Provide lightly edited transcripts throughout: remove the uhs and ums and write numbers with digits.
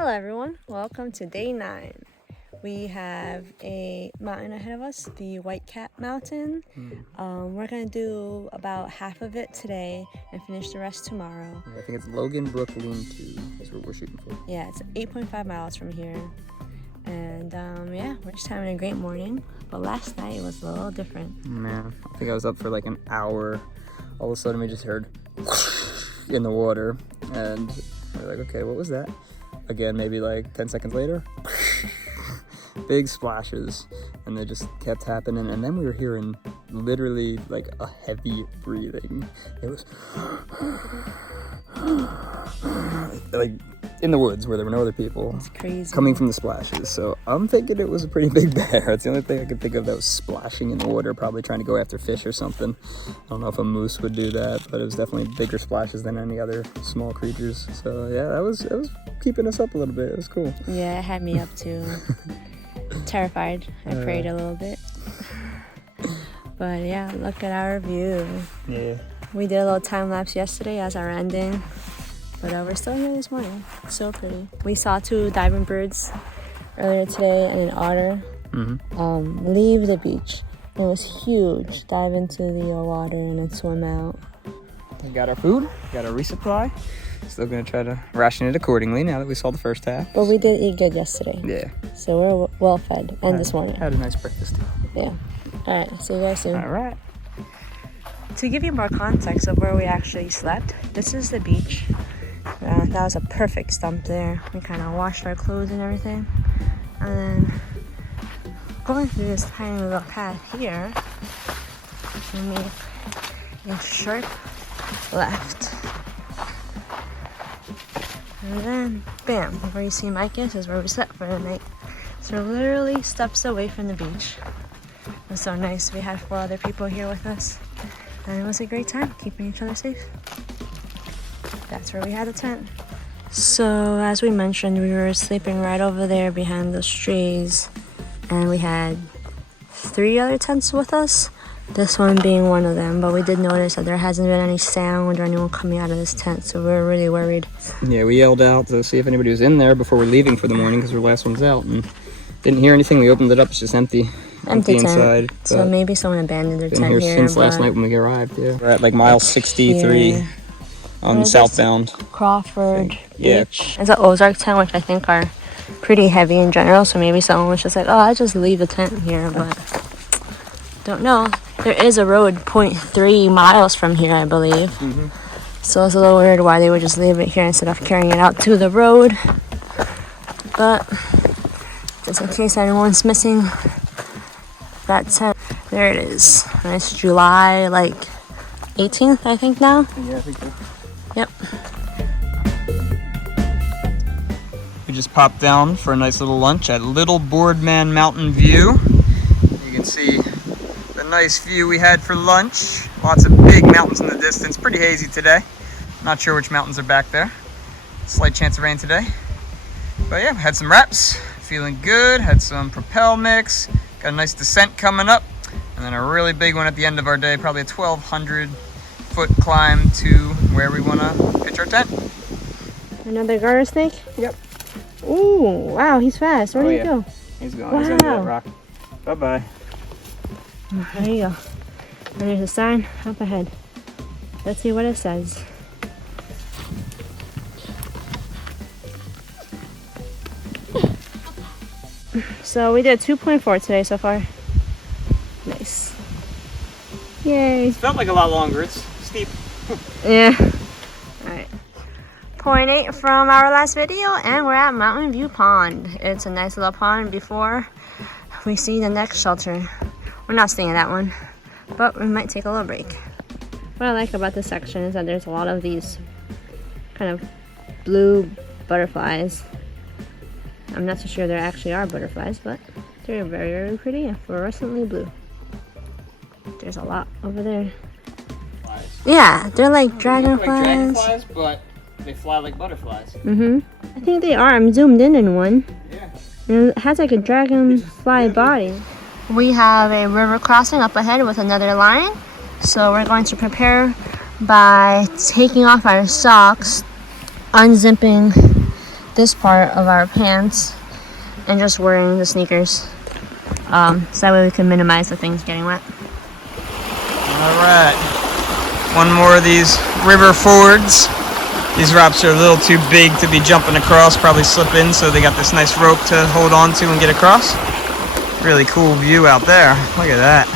Hello everyone, welcome to day 9. We have a mountain ahead of us, the White Cat Mountain. We're going to do about half of it today and finish the rest tomorrow. I think it's Logan Brook Lean 2 is what we're shooting for. Yeah, it's 8.5 miles from here. And yeah, we're just having a great morning. But last night it was a little different. Man, I think I was up for like an hour. All of a sudden we just heard in the water. And we're like, okay, what was that? Again, maybe like 10 seconds later. Big splashes. And they just kept happening. And then we were hearing literally like a heavy breathing. It was like in the woods where there were no other people. It's crazy. Coming from the splashes. So I'm thinking it was a pretty big bear. That's the only thing I could think of that was splashing in the water, probably trying to go after fish or something. I don't know if a moose would do that, but it was definitely bigger splashes than any other small creatures. So yeah, it was keeping us up a little bit. It was cool. Yeah, it had me up too. Terrified. I prayed a little bit. But yeah, look at our view. Yeah. We did a little time lapse yesterday as our ending. But we're still here this morning. So pretty. We saw 2 diving birds earlier today and an otter leave the beach. It was huge. Dive into the water and then swim out. We got our food, got our resupply. Still gonna try to ration it accordingly now that we saw the first half. But we did eat good yesterday. Yeah. So we're well fed. And this morning. Had a nice breakfast too. Yeah. Alright, see you guys soon. Alright. To give you more context of where we actually slept, this is the beach. That was a perfect stump there. We kind of washed our clothes and everything. And then going through this tiny little path here, we make a sharp left. And then, bam, where you see Micah's is where we slept for the night. So we're literally steps away from the beach. It was so nice. We had 4 other people here with us. And it was a great time keeping each other safe. That's where we had a tent. So as we mentioned, we were sleeping right over there behind those trees. And we had 3 other tents with us. This one being one of them. But we did notice that there hasn't been any sound or anyone coming out of this tent. So we were really worried. Yeah, we yelled out to see if anybody was in there before we're leaving for the morning because we're the last ones out. And didn't hear anything. We opened it up. It's just empty. Empty tent. Inside. So maybe someone abandoned their tent Been here. since last night when we arrived. Yeah. We're at like mile 63 here. on the southbound. Crawford Yeah. Beach. It's an Ozark tent, which I think are pretty heavy in general. So maybe someone was just like, oh, I just leave a tent here. But don't know. There is a road 0.3 miles from here, I believe. So it's a little weird why they would just leave it here instead of carrying it out to the road. But just in case anyone's missing that tent, there it is. And it's July like 18th, I think now. Yeah, I think so. Yep. We just popped down for a nice little lunch at Little Boardman Mountain View. You can see the nice view we had for lunch. Lots of big mountains in the distance. Pretty hazy today. Not sure which mountains are back there. Slight chance of rain today. But yeah, had some reps. Feeling good. Had some Propel mix. Got a nice descent coming up. And then a really big one at the end of our day. Probably a 1,200-foot climb to where we want to pitch our tent. Another garter snake? Yep. Ooh, wow, he's fast. Where did he go? He's gone. Wow. He's under that rock. Bye-bye. There you go. And there's a sign up ahead. Let's see what it says. So we did 2.4 today so far. Nice. Yay. Felt like a lot longer. It's steep. Yeah. Alright. 0.8 from our last video, and we're at Mountain View Pond. It's a nice little pond before we see the next shelter. We're not staying at that one, but we might take a little break. What I like about this section is that there's a lot of these kind of blue butterflies. I'm not so sure there actually are butterflies, but they're very, very pretty and fluorescently blue. There's a lot over there. Yeah, they're like dragonflies. Like dragonflies, but they fly like butterflies. I think they are. I'm zoomed in one. Yeah. And it has like a dragonfly body. We have a river crossing up ahead with another line. So we're going to prepare by taking off our socks, unzipping this part of our pants and just wearing the sneakers. So that way we can minimize the things getting wet. Alright. One more of these river fords. These rocks are a little too big to be jumping across, probably slip in, so they got this nice rope to hold on to and get across. Really cool view out there. Look at that.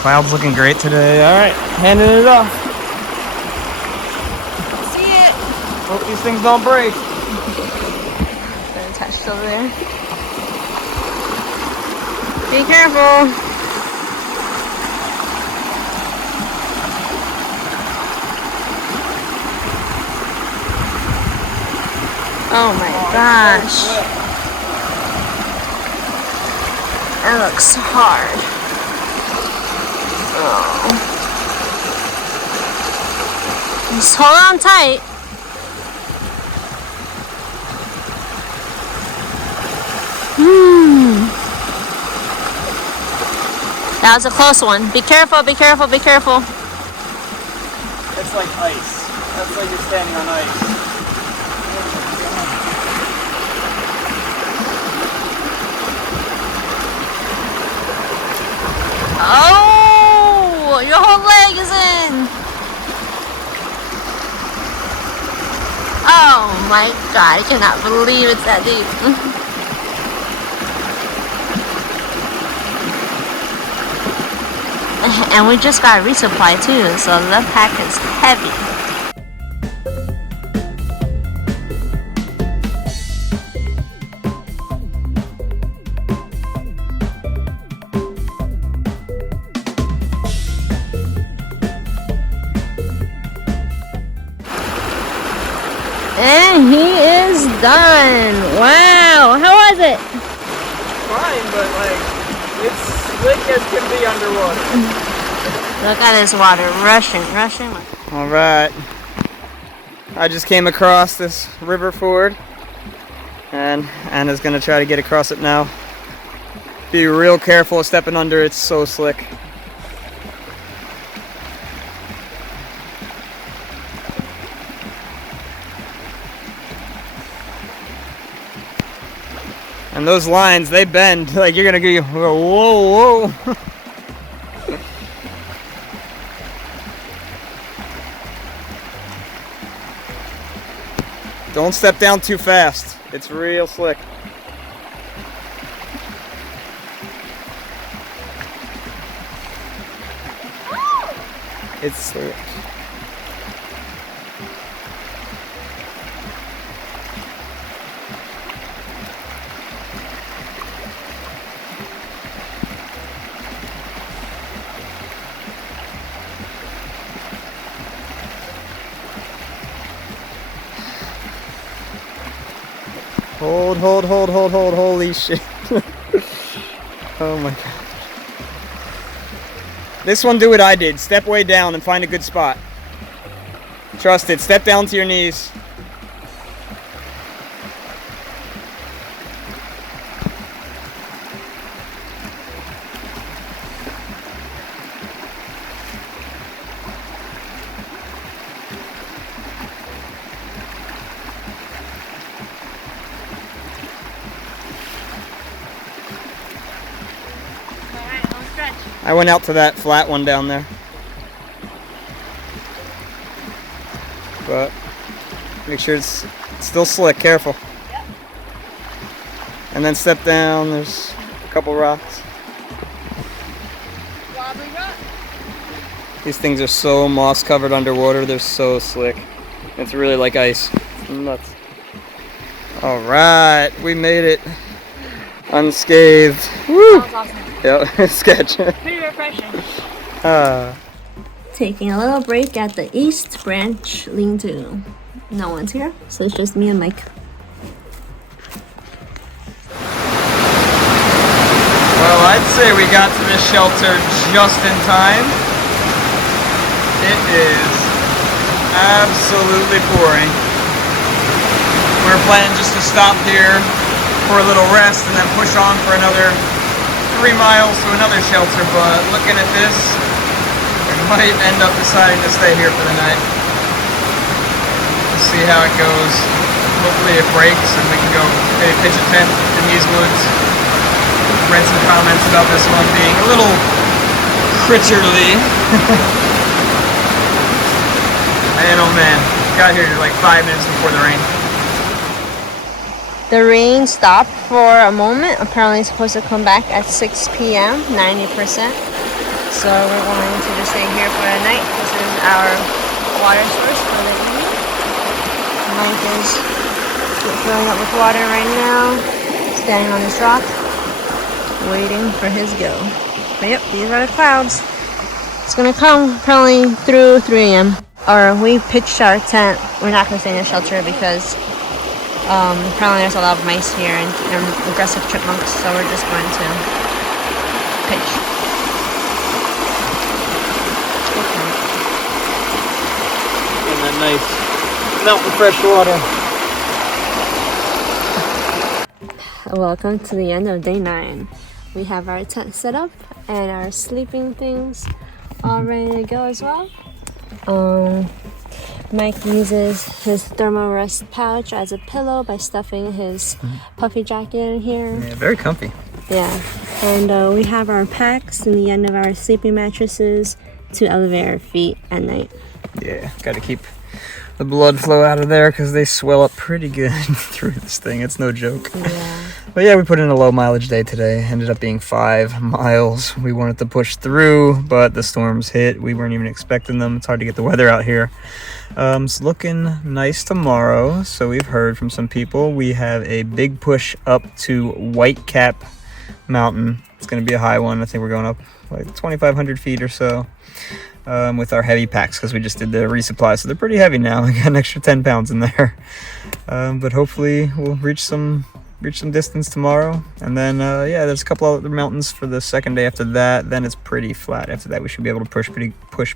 Clouds looking great today. Alright, handing it off. See it! Hope these things don't break. They're attached over there. Be careful! Oh my gosh. That looks hard. Oh. Just hold on tight. That was a close one. Be careful, be careful, be careful. It's like ice. That's like you're standing on ice. Oh, your whole leg is in. Oh my God, I cannot believe it's that deep. And we just got a resupply too, so the pack is heavy. And he is done. Wow, how was it? Fine, but like, it's slick as can be underwater. Look at this water rushing, rushing. All right. I just came across this river ford, and Anna's gonna try to get across it now. Be real careful of stepping under, it's so slick. And those lines, they bend, like you're gonna go, whoa, whoa. Don't step down too fast. It's real slick. It's slick. Hold, holy shit. Oh my god. This one, do what I did. Step way down and find a good spot. Trust it, step down to your knees. I went out to that flat one down there. But make sure it's still slick, careful. Yep. And then step down, there's a couple rocks. Wobbly rock. These things are so moss covered underwater, they're so slick. It's really like ice. It's nuts. Alright, we made it unscathed. Woo! That was awesome. Yeah, sketch. Pretty refreshing. Taking a little break at the East Branch lean-to. No one's here, so it's just me and Mike. Well, I'd say we got to this shelter just in time. It is absolutely pouring. We were planning just to stop here for a little rest and then push on for another 3 miles to another shelter, but looking at this, we might end up deciding to stay here for the night. We'll see how it goes. hopefully it breaks and we can go maybe pitch a tent in these woods. Read some comments about this one being a little critterly. And oh man, got here like 5 minutes before the rain. The rain stopped for a moment. Apparently it's supposed to come back at 6 p.m., 90%. So we're going to just stay here for the night. This is our water source for the evening. Mike is filling up with water right now, standing on this rock, waiting for his go. But yep, these are the clouds. It's gonna come apparently through 3 a.m. Or we pitched our tent. We're not gonna stay in the shelter because apparently there's a lot of mice here and aggressive chipmunks, so we're just going to pitch. And that nice mountain fresh water. Welcome to the end of day 9. We have our tent set up and our sleeping things all ready to go as well. Mike uses his thermal rest pouch as a pillow by stuffing his puffy jacket in here. Yeah, very comfy. Yeah, and we have our packs in the end of our sleeping mattresses to elevate our feet at night. Yeah, got to keep the blood flow out of there because they swell up pretty good through this thing. It's no joke. Yeah. But yeah, we put in a low mileage day today. Ended up being 5 miles. We wanted to push through, but the storms hit. We weren't even expecting them. It's hard to get the weather out here. It's looking nice tomorrow. So we've heard from some people. We have a big push up to White Cap Mountain. It's going to be a high one. I think we're going up like 2,500 feet or so. With our heavy packs because we just did the resupply, so they're pretty heavy now. We got an extra 10 pounds in there, but hopefully we'll reach some distance tomorrow, and then yeah, there's a couple other mountains for the second day after that. Then it's pretty flat. After that we should be able to push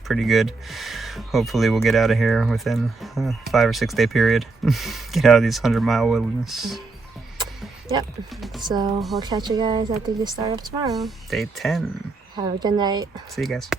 pretty good. Hopefully we'll get out of here within a 5 or 6 day period. Get out of these 100-mile wilderness. Yep, so we'll catch you guys at the start of tomorrow. Day 10. Have a good night. See you guys.